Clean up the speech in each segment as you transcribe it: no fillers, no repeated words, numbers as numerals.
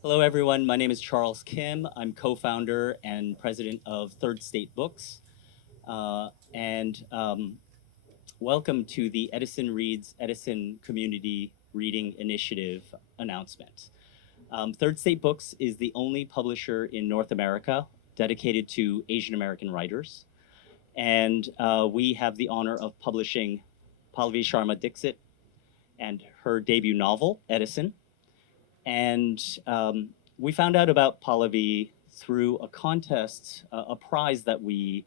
Hello, everyone. My name is Charles Kim. I'm co-founder and president of Third State Books. And welcome to the Edison Reads Edison Community Reading Initiative announcement. Third State Books is the only publisher in North America dedicated to Asian American writers. And we have the honor of publishing Pallavi Sharma Dixit and her debut novel, Edison. And we found out about Pallavi through a contest, a prize that we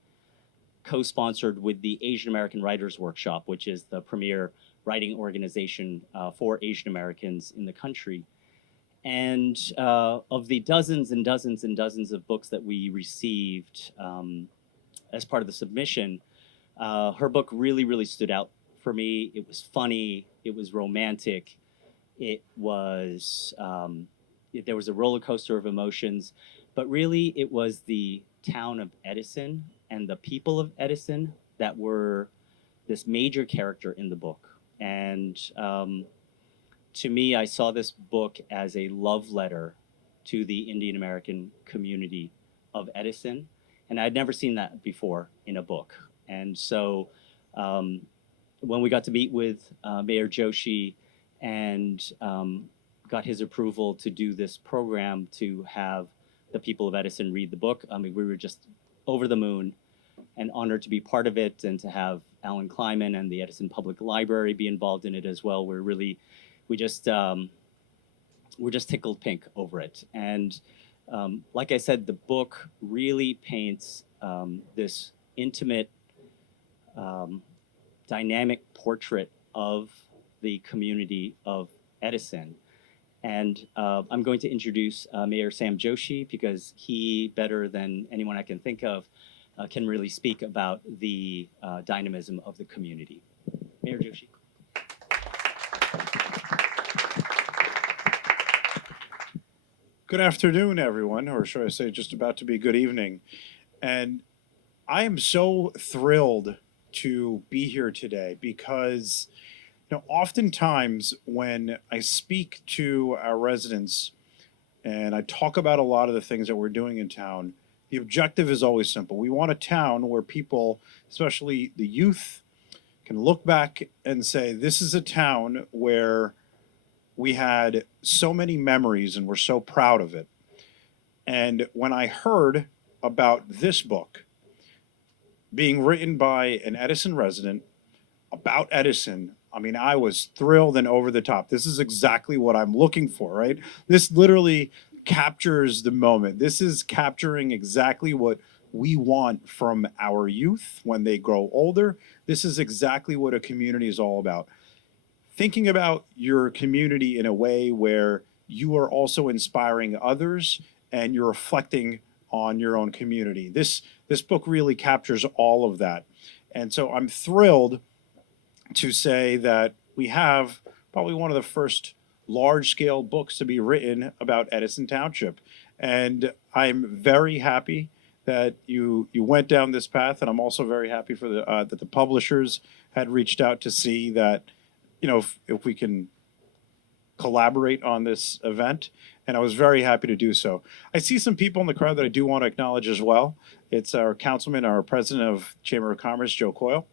co-sponsored with the Asian American Writers Workshop, which is the premier writing organization for Asian Americans in the country. And of the dozens and dozens and dozens of books that we received as part of the submission, her book really, really stood out for me. It was funny, it was romantic, it was there was a roller coaster of emotions, but really it was the town of Edison and the people of Edison that were this major character in the book. And to me, I saw this book as a love letter to the Indian American community of Edison, and I'd never seen that before in a book. And so when we got to meet with Mayor Joshi and got his approval to do this program to have the people of Edison read the book, I mean, we were just over the moon and honored to be part of it, and to have Alan Kleiman and the Edison Public Library be involved in it as well. We're just tickled pink over it. And like I said, the book really paints this intimate, dynamic portrait of the community of Edison. And I'm going to introduce Mayor Sam Joshi, because he, better than anyone I can think of, can really speak about the dynamism of the community. Mayor Joshi. Good afternoon, everyone, or should I say just about to be good evening. And I am so thrilled to be here today because, oftentimes when I speak to our residents and I talk about a lot of the things that we're doing in town, the objective is always simple. We want a town where people, especially the youth, can look back and say, this is a town where we had so many memories and we're so proud of it. And when I heard about this book being written by an Edison resident about Edison, I mean, I was thrilled and over the top. This is exactly what I'm looking for, right? This literally captures the moment. This is capturing exactly what we want from our youth when they grow older. This is exactly what a community is all about. Thinking about your community in a way where you are also inspiring others and you're reflecting on your own community. This book really captures all of that. And so I'm thrilled to say that we have probably one of the first large-scale books to be written about Edison Township. And I'm very happy that you went down this path, and I'm also very happy for that the publishers had reached out to see that, if we can collaborate on this event, and I was very happy to do so. I see some people in the crowd that I do want to acknowledge as well. It's our councilman, our president of Chamber of Commerce, Joe Coyle.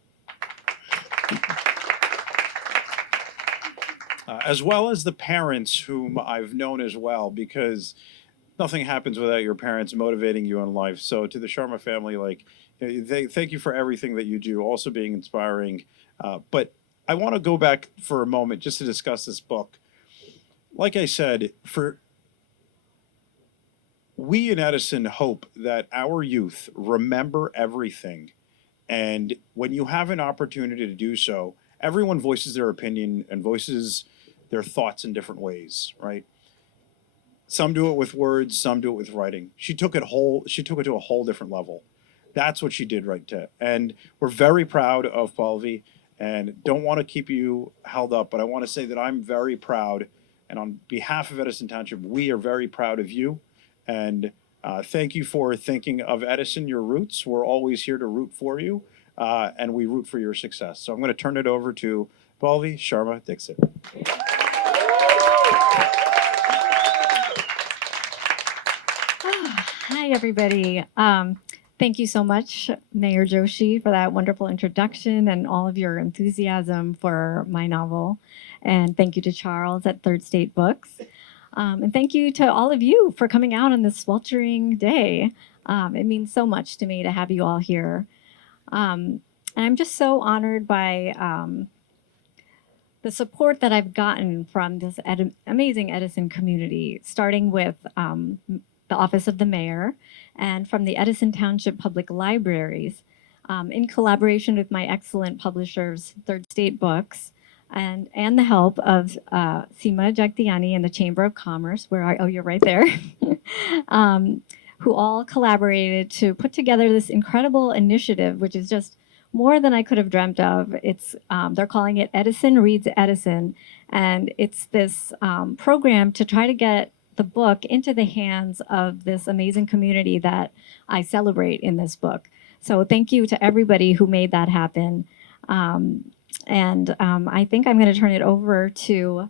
As well as the parents whom I've known as well, because nothing happens without your parents motivating you in life. So to the Sharma family, thank you for everything that you do, also being inspiring. But I want to go back for a moment just to discuss this book. Like I said, we in Edison hope that our youth remember everything. And when you have an opportunity to do so, everyone voices their opinion and voices their thoughts in different ways, right? Some do it with words, some do it with writing. She took it to a whole different level. That's what she did right there. And we're very proud of Pallavi, and don't want to keep you held up, but I want to say that I'm very proud, and on behalf of Edison Township, we are very proud of you. And thank you for thinking of Edison, your roots. We're always here to root for you, and we root for your success. So I'm going to turn it over to Pallavi Sharma Dixit. Hi, everybody. Thank you so much, Mayor Joshi, for that wonderful introduction and all of your enthusiasm for my novel. And thank you to Charles at Third State Books. And thank you to all of you for coming out on this sweltering day. It means so much to me to have you all here. And I'm just so honored by the support that I've gotten from this amazing Edison community, starting with the Office of the Mayor and from the Edison Township Public Libraries, in collaboration with my excellent publishers, Third State Books, and the help of Seema Jagtiani and the Chamber of Commerce, oh, you're right there, who all collaborated to put together this incredible initiative, which is just more than I could have dreamt of. It's they're calling it Edison Reads Edison, and it's this program to try to get the book into the hands of this amazing community that I celebrate in this book. So thank you to everybody who made that happen. I think I'm going to turn it over to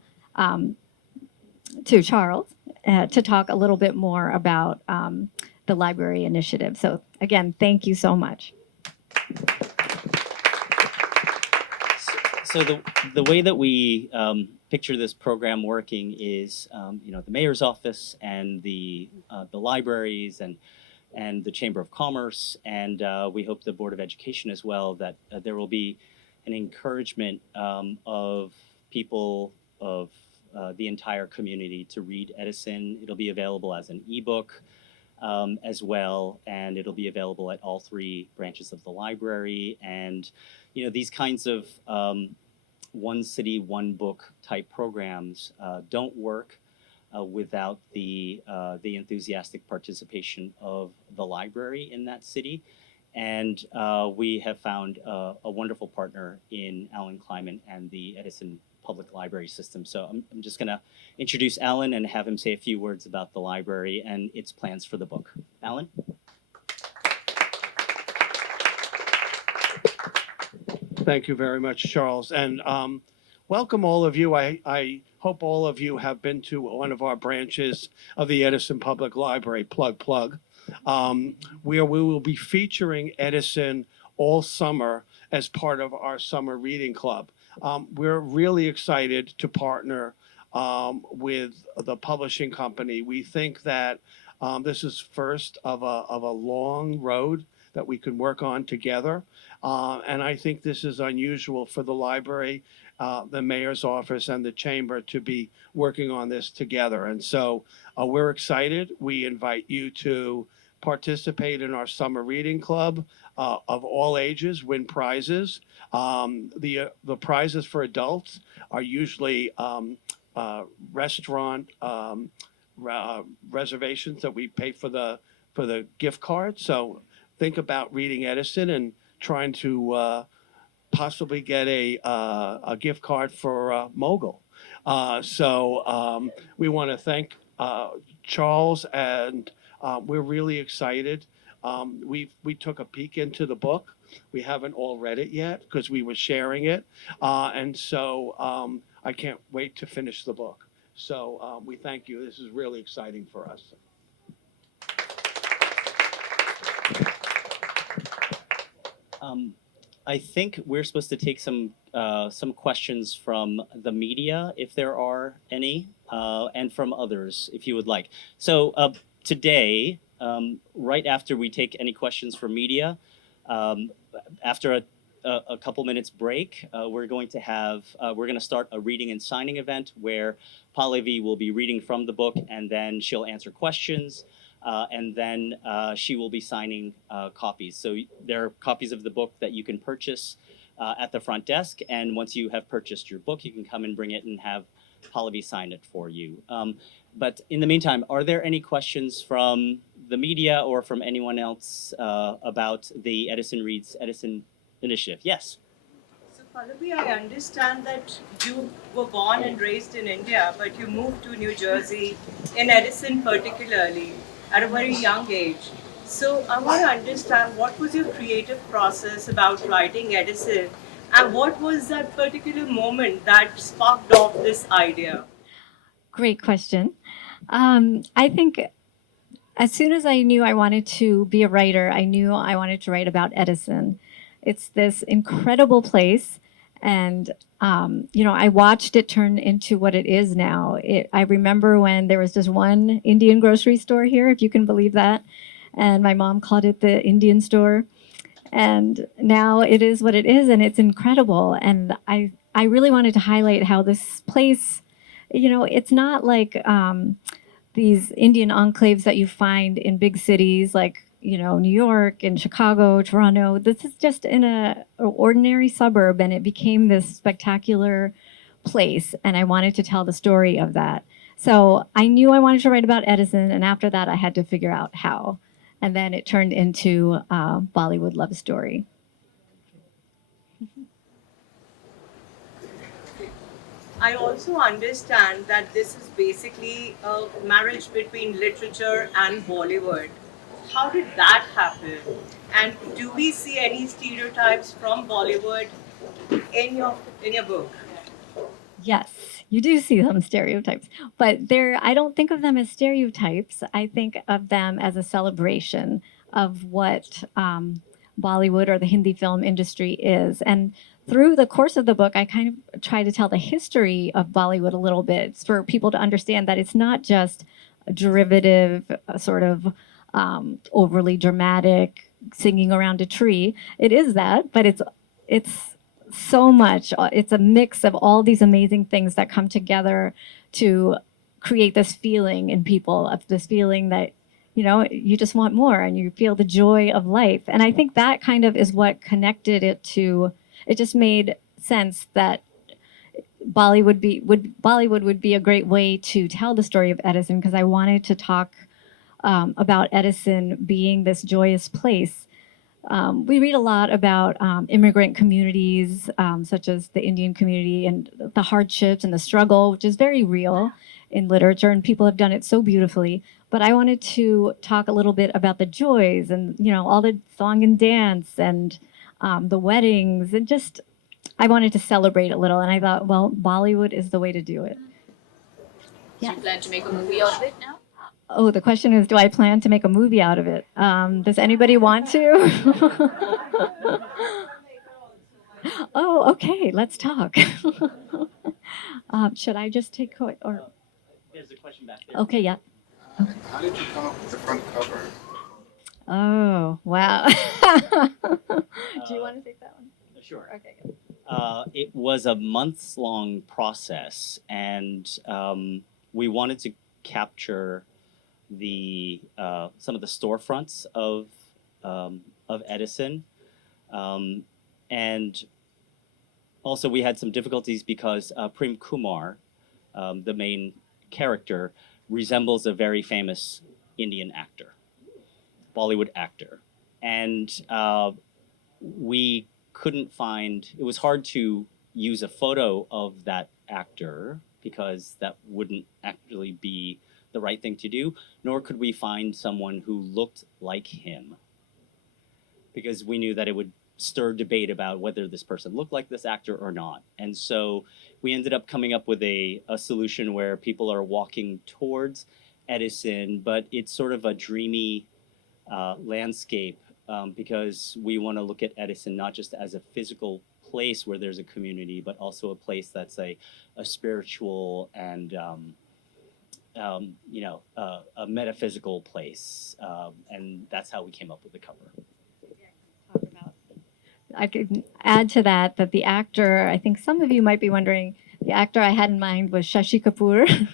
Charles to talk a little bit more about the library initiative. So again, thank you so much. So the way that we picture this program working is, the mayor's office and the libraries and the Chamber of Commerce, and we hope the Board of Education as well, that there will be an encouragement of people of the entire community to read Edison. It'll be available as an ebook as well, and it'll be available at all three branches of the library. And these kinds of one city, one book type programs don't work without the enthusiastic participation of the library in that city. And we have found a wonderful partner in Alan Kleiman and the Edison Public Library System. So I'm just going to introduce Alan and have him say a few words about the library and its plans for the book. Alan? Thank you very much, Charles. And welcome all of you. I hope all of you have been to one of our branches of the Edison Public Library, plug, where we will be featuring Edison all summer as part of our summer reading club. We're really excited to partner with the publishing company. We think that this is first of a long road that we can work on together. And I think this is unusual for the library, the mayor's office, and the chamber to be working on this together. And so we're excited. We invite you to participate in our summer reading club of all ages, win prizes. The prizes for adults are usually restaurant reservations that we pay for the gift card. So think about reading Edison and trying to possibly get a gift card for Mogul. We want to thank Charles, and we're really excited. We took a peek into the book. We haven't all read it yet because we were sharing it, and so I can't wait to finish the book. So we thank you. This is really exciting for us. I think we're supposed to take some questions from the media, if there are any, and from others, if you would like. So today, right after we take any questions from media, after a couple minutes break, we're going to start a reading and signing event where Pallavi will be reading from the book, and then she'll answer questions. And then she will be signing copies. So there are copies of the book that you can purchase at the front desk. And once you have purchased your book, you can come and bring it and have Pallavi sign it for you. But in the meantime, are there any questions from the media or from anyone else about the Edison Reads Edison initiative? Yes. So Pallavi, I understand that you were born and raised in India, but you moved to New Jersey, in Edison particularly, at a very young age. So I want to understand, what was your creative process about writing Edison, and what was that particular moment that sparked off this idea? Great question. I think as soon as I knew I wanted to be a writer, I knew I wanted to write about Edison. It's this incredible place, and I watched it turn into what it is now. I remember when there was just one Indian grocery store here, if you can believe that, and my mom called it the Indian store. And now it is what it is, and it's incredible. And I really wanted to highlight how this place, it's not like these Indian enclaves that you find in big cities like New York and Chicago, Toronto. This is just in a ordinary suburb, and it became this spectacular place. And I wanted to tell the story of that. So I knew I wanted to write about Edison, and after that, I had to figure out how. And then it turned into a Bollywood love story. I also understand that this is basically a marriage between literature and Bollywood. How did that happen? And do we see any stereotypes from Bollywood in your book? Yes, you do see some stereotypes, but I don't think of them as stereotypes. I think of them as a celebration of what Bollywood or the Hindi film industry is. And through the course of the book, I kind of try to tell the history of Bollywood a little bit for people to understand that it's not just a derivative, sort of overly dramatic singing around a tree. It is that, but it's so much. It's a mix of all these amazing things that come together to create this feeling in people, of this feeling that you just want more, and you feel the joy of life. And I think that kind of is what connected it to. It just made sense that Bollywood would be a great way to tell the story of Edison, because I wanted to talk about Edison being this joyous place. We read a lot about immigrant communities, such as the Indian community, and the hardships and the struggle, which is very real in literature, and people have done it so beautifully. But I wanted to talk a little bit about the joys and all the song and dance and the weddings, and just I wanted to celebrate a little. And I thought, well, Bollywood is the way to do it. Do you plan to make a movie out of it now? Oh, the question is, do I plan to make a movie out of it? Does anybody want to? Oh, okay, let's talk. Should I just take or? There's a question back there. Okay, yeah. How did you come up with the front cover? Oh, wow. Do you want to take that one? Sure. Okay, good. It was a months-long process, and we wanted to capture some of the storefronts of Edison, and also we had some difficulties because Prem Kumar, the main character, resembles a very famous Indian actor, Bollywood actor, and we couldn't find. It was hard to use a photo of that actor because that wouldn't actually be the right thing to do, nor could we find someone who looked like him, because we knew that it would stir debate about whether this person looked like this actor or not. And so we ended up coming up with a solution where people are walking towards Edison, but it's sort of a dreamy landscape, because we want to look at Edison not just as a physical place where there's a community, but also a place that's a spiritual and a metaphysical place, and that's how we came up with the cover. I could add to that the actor, I think some of you might be wondering, the actor I had in mind was Shashi Kapoor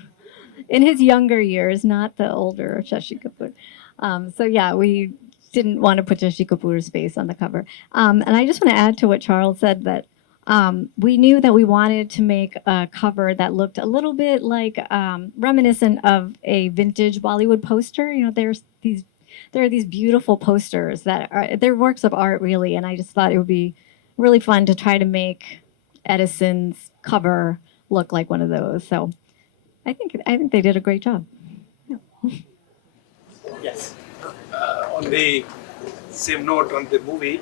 in his younger years, not the older Shashi Kapoor. So yeah, we didn't want to put Shashi Kapoor's face on the cover. And I just want to add to what Charles said, that we knew that we wanted to make a cover that looked a little bit like reminiscent of a vintage Bollywood poster. There are these beautiful posters they're works of art, really, and I just thought it would be really fun to try to make Edison's cover look like one of those. So I think they did a great job. Yeah. Yes. On the same note, on the movie,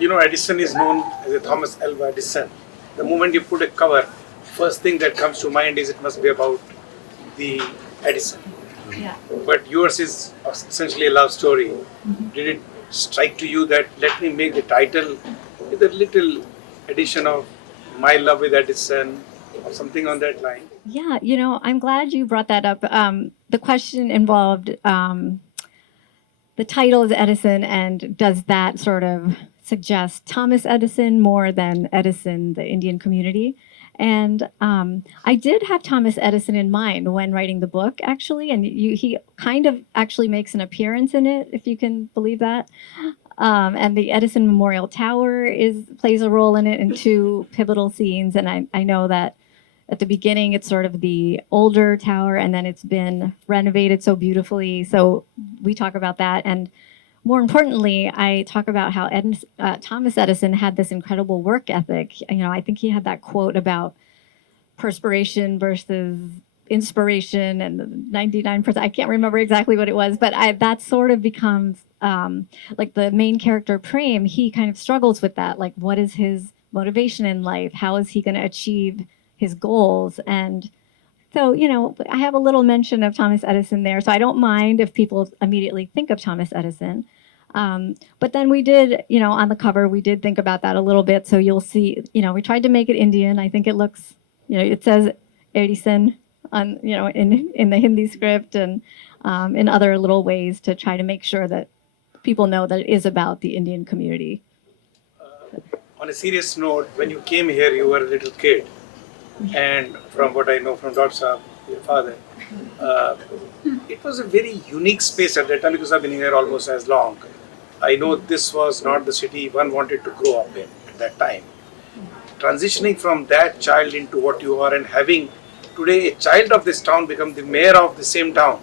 Edison is known as a Thomas Alva Edison. The moment you put a cover, first thing that comes to mind is it must be about the Edison. Yeah. but yours is essentially a love story. Did it strike to you that let me make the title with a little addition of my love with Edison or something on that line? Yeah, I'm glad you brought that up. The question involved the title is Edison, and does that sort of suggest Thomas Edison more than Edison, the Indian community? And I did have Thomas Edison in mind when writing the book, actually, and he kind of actually makes an appearance in it, if you can believe that. And the Edison Memorial Tower plays a role in it in two pivotal scenes, and I know that at the beginning it's sort of the older tower, and then it's been renovated so beautifully. So we talk about that, and more importantly, I talk about how Thomas Edison had this incredible work ethic. I think he had that quote about perspiration versus inspiration and 99%. I can't remember exactly what it was, but that sort of becomes like the main character Prem. He kind of struggles with that. Like, what is his motivation in life? How is he going to achieve his goals? And so, I have a little mention of Thomas Edison there. So I don't mind if people immediately think of Thomas Edison. But then we did, on the cover, we did think about that a little bit. So you'll see, we tried to make it Indian. I think it looks, it says Edison on, in the Hindi script, and in other little ways to try to make sure that people know that it is about the Indian community. On a serious note, when you came here, you were a little kid. And from what I know from Dr. Saab, your father, it was a very unique space at that time because I've been here almost as long. I know this was not the city one wanted to grow up in at that time. Transitioning from that child into what you are and having today a child of this town become the mayor of the same town,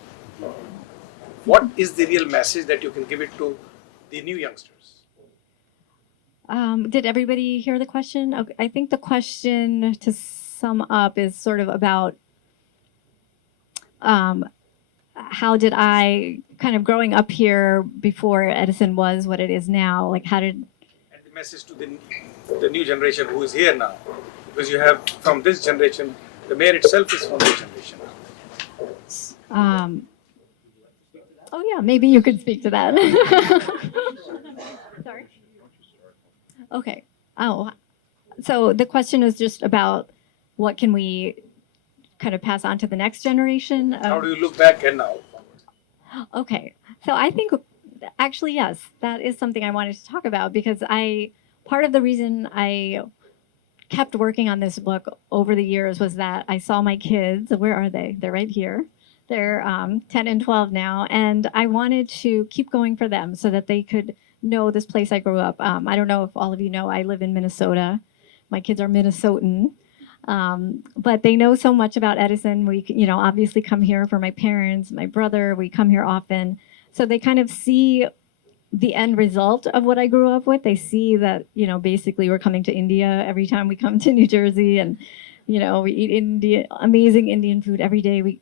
what is the real message that you can give it to the new youngsters? Did everybody hear the question? Okay, I think the question, to sum up, is sort of about how did I, kind of growing up here before Edison was what it is now, like how did... And the message to the new generation who is here now, because you have from this generation, the mayor itself is from this generation now. Oh yeah, maybe you could speak to that. Sorry. Okay. Oh, so the question is just about what can we kind of pass on to the next generation? How do you look back and now? Okay. So I think actually, yes, that is something I wanted to talk about, because part of the reason I kept working on this book over the years was that I saw my kids. Where are they? They're right here. They're 10 and 12 now. And I wanted to keep going for them so that they could know this place I grew up. I don't know if all of you know, I live in Minnesota. My kids are Minnesotan. But they know so much about Edison. We, obviously come here for my parents, my brother. We come here often. So they kind of see the end result of what I grew up with. They see that, basically we're coming to India every time we come to New Jersey, and, we eat amazing Indian food every day.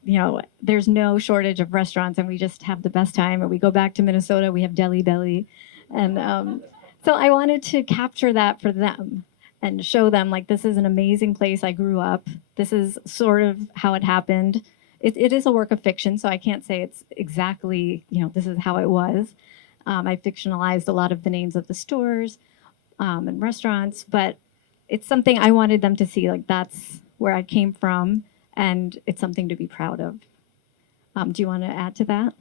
There's no shortage of restaurants, and we just have the best time. And we go back to Minnesota, we have Delhi Belly. And so I wanted to capture that for them and show them, like, this is an amazing place I grew up. This is sort of how it happened. It is a work of fiction, so I can't say it's exactly, this is how it was. I fictionalized a lot of the names of the stores and restaurants, but it's something I wanted them to see, like, that's where I came from, and it's something to be proud of. Do you want to add to that?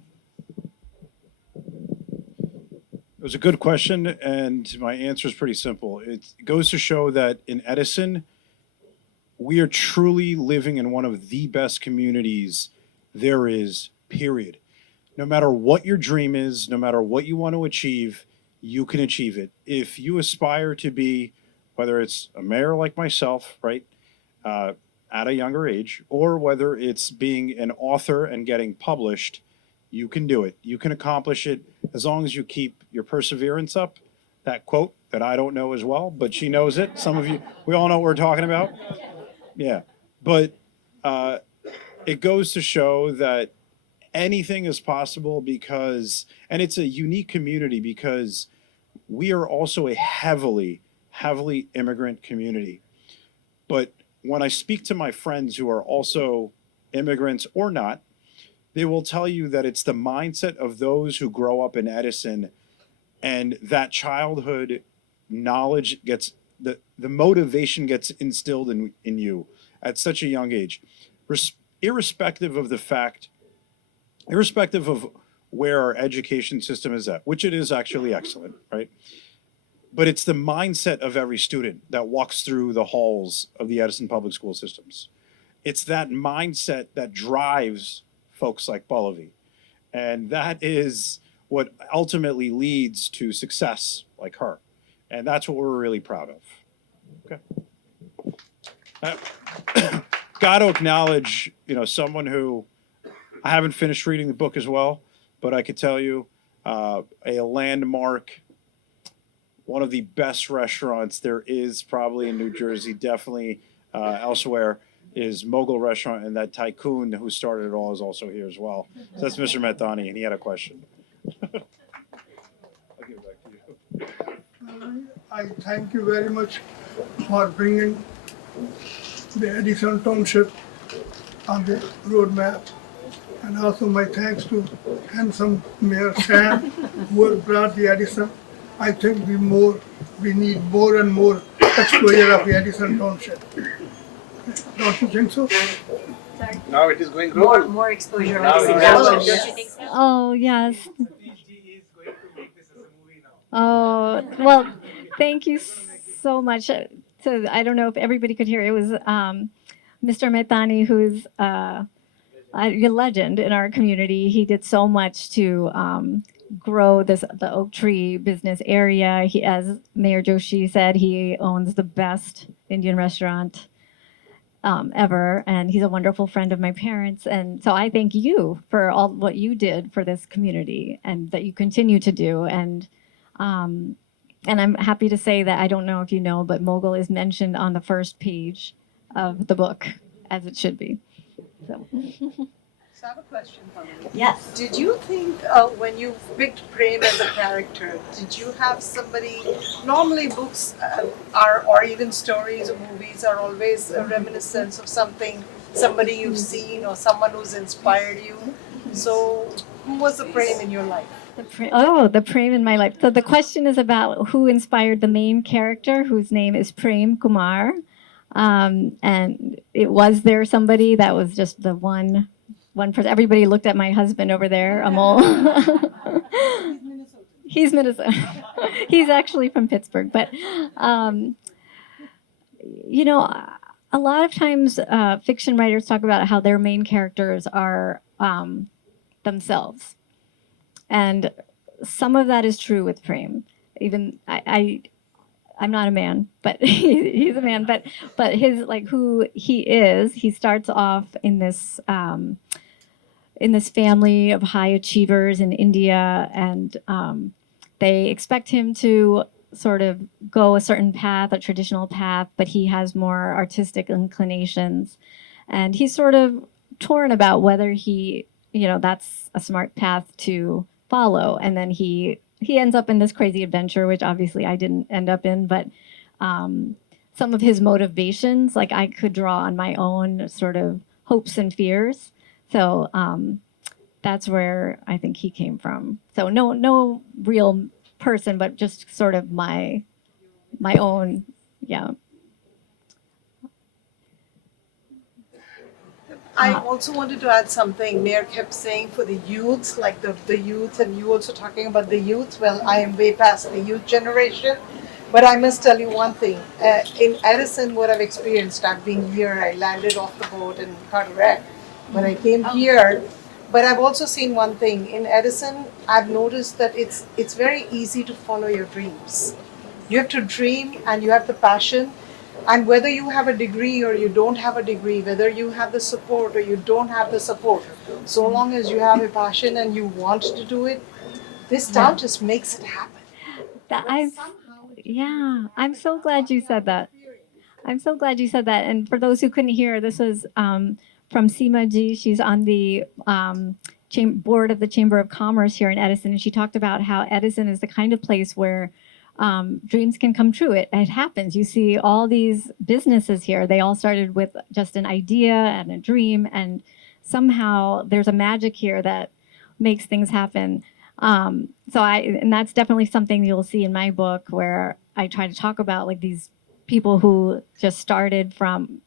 It was a good question, and my answer is pretty simple. It goes to show that in Edison, we are truly living in one of the best communities there is, period. No matter what your dream is, no matter what you want to achieve, you can achieve it. If you aspire to be, whether it's a mayor like myself, right, at a younger age, or whether it's being an author and getting published, you can do it. You can accomplish it as long as you keep your perseverance up. That quote that I don't know as well, but she knows it. Some of you, we all know what we're talking about. Yeah. But it goes to show that anything is possible because, and it's a unique community because we are also a heavily immigrant community. But when I speak to my friends who are also immigrants or not, they will tell you that it's the mindset of those who grow up in Edison, and that childhood knowledge gets the motivation gets instilled in you at such a young age, irrespective of the fact, irrespective of where our education system is at, which it is actually excellent, right? But it's the mindset of every student that walks through the halls of the Edison public school systems. It's that mindset that drives folks like Pallavi. And that is what ultimately leads to success like her. And that's what we're really proud of. Okay. Got to acknowledge, someone who I haven't finished reading the book as well, but I could tell you a landmark, one of the best restaurants there is probably in New Jersey, definitely elsewhere, is Mogul Restaurant, and that tycoon who started it all is also here as well. So that's Mr. Mehtani, and he had a question. I'll give it back to you. I thank you very much for bringing the Edison Township on the roadmap. And also my thanks to handsome Mayor Sam who has brought the Edison. I think we need more and more exposure of the Edison Township. Don't you think so? Sorry. Now it is going global. More exposure. Now Edison it Township, is. don't you think so? Oh, yes. is going to make this as a movie now. Oh, well, thank you so much. So I don't know if everybody could hear. It was Mr. Mehtani, who's a legend in our community. He did so much to grow the Oak Tree business area. He, as Mayor Joshi said, he owns the best Indian restaurant ever, and he's a wonderful friend of my parents. And so I thank you for all what you did for this community and that you continue to do. And I'm happy to say that I don't know if you know, but Mogul is mentioned on the first page of the book, as it should be. So. So I have a question for you. Yes. Did you think when you picked Prem as a character, did you have somebody, normally books or even stories or movies are always a reminiscence of somebody you've seen or someone who's inspired you. So who was the Prem in your life? The Prem in my life. So the question is about who inspired the main character, whose name is Prem Kumar. And it was there somebody that was just the one person. Everybody looked at my husband over there, Amol. He's Minnesota. He's actually from Pittsburgh. But, a lot of times fiction writers talk about how their main characters are themselves. And some of that is true with Prem. Even I'm not a man, but he's a man. But his who he is. He starts off in this family of high achievers in India, and they expect him to sort of go a certain path, a traditional path, but he has more artistic inclinations, and he's sort of torn about whether that's a smart path to follow. And then he ends up in this crazy adventure, which obviously I didn't end up in, but some of his motivations, I could draw on my own sort of hopes and fears. So that's where I think he came from. So no real person, but just sort of my own, yeah. I also wanted to add something. Mayor kept saying for the youths, like the youth, and you also talking about the youth. Well, I am way past the youth generation, but I must tell you one thing. In Edison, what I've experienced, I've been here, I landed off the boat in Carteret. When I came here, but I've also seen one thing. In Edison, I've noticed that it's very easy to follow your dreams. You have to dream and you have the passion. And whether you have a degree or you don't have a degree, whether you have the support or you don't have the support, so long as you have a passion and you want to do it, this town just makes it happen. I'm so glad you said that. I'm so glad you said that. And for those who couldn't hear, this was from Seema Ji. She's on the board of the Chamber of Commerce here in Edison, and she talked about how Edison is the kind of place where dreams can come true. It happens. You see all these businesses here. They all started with just an idea and a dream, and somehow there's a magic here that makes things happen. And that's definitely something you'll see in my book, where I try to talk about like these people who just started from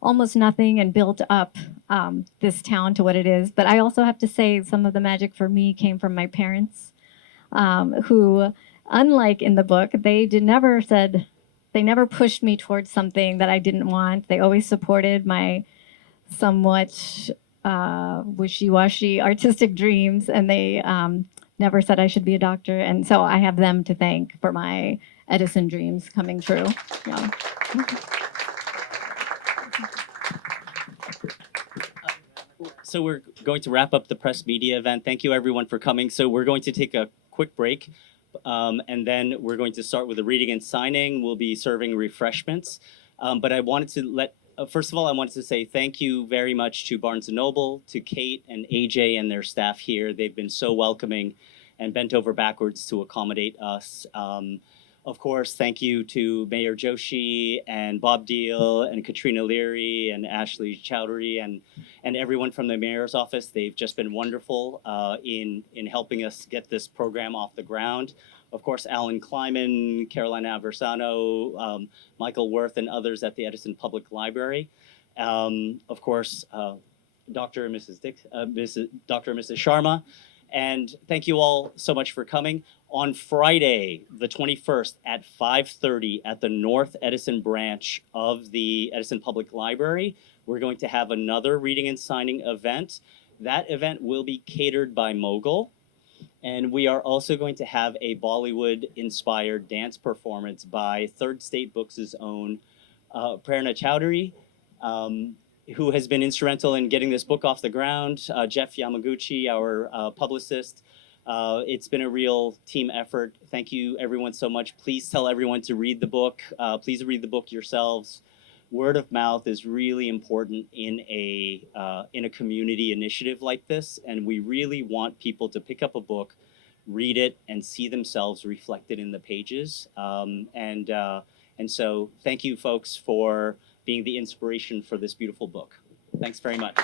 almost nothing and built up this town to what it is. But I also have to say some of the magic for me came from my parents, who, unlike in the book, they never pushed me towards something that I didn't want. They always supported my somewhat wishy-washy artistic dreams, and they never said I should be a doctor. And so I have them to thank for my Edison dreams coming true. Yeah. So we're going to wrap up the press media event. Thank you everyone for coming. So we're going to take a quick break, and then we're going to start with a reading and signing. We'll be serving refreshments. But I wanted to first of all, I wanted to say thank you very much to Barnes & Noble, to Kate and AJ and their staff here. They've been so welcoming and bent over backwards to accommodate us. Of course, thank you to Mayor Joshi and Bob Deal and Katrina Leary and Ashley Chowdhury and everyone from the mayor's office. They've just been wonderful in helping us get this program off the ground. Of course, Alan Kleiman, Carolina Aversano, Michael Worth, and others at the Edison Public Library. Of course, Dr. and Mrs. Sharma. And thank you all so much for coming. On Friday, the 21st at 5:30 at the North Edison branch of the Edison Public Library, we're going to have another reading and signing event. That event will be catered by Mogul. And we are also going to have a Bollywood-inspired dance performance by Third State Books' own Prerna Chowdhury, who has been instrumental in getting this book off the ground. Jeff Yamaguchi, our publicist. It's been a real team effort. Thank you everyone so much. Please tell everyone to read the book. Please read the book yourselves. Word of mouth is really important in a community initiative like this, and we really want people to pick up a book, read it, and see themselves reflected in the pages. And so thank you folks for being the inspiration for this beautiful book. Thanks very much.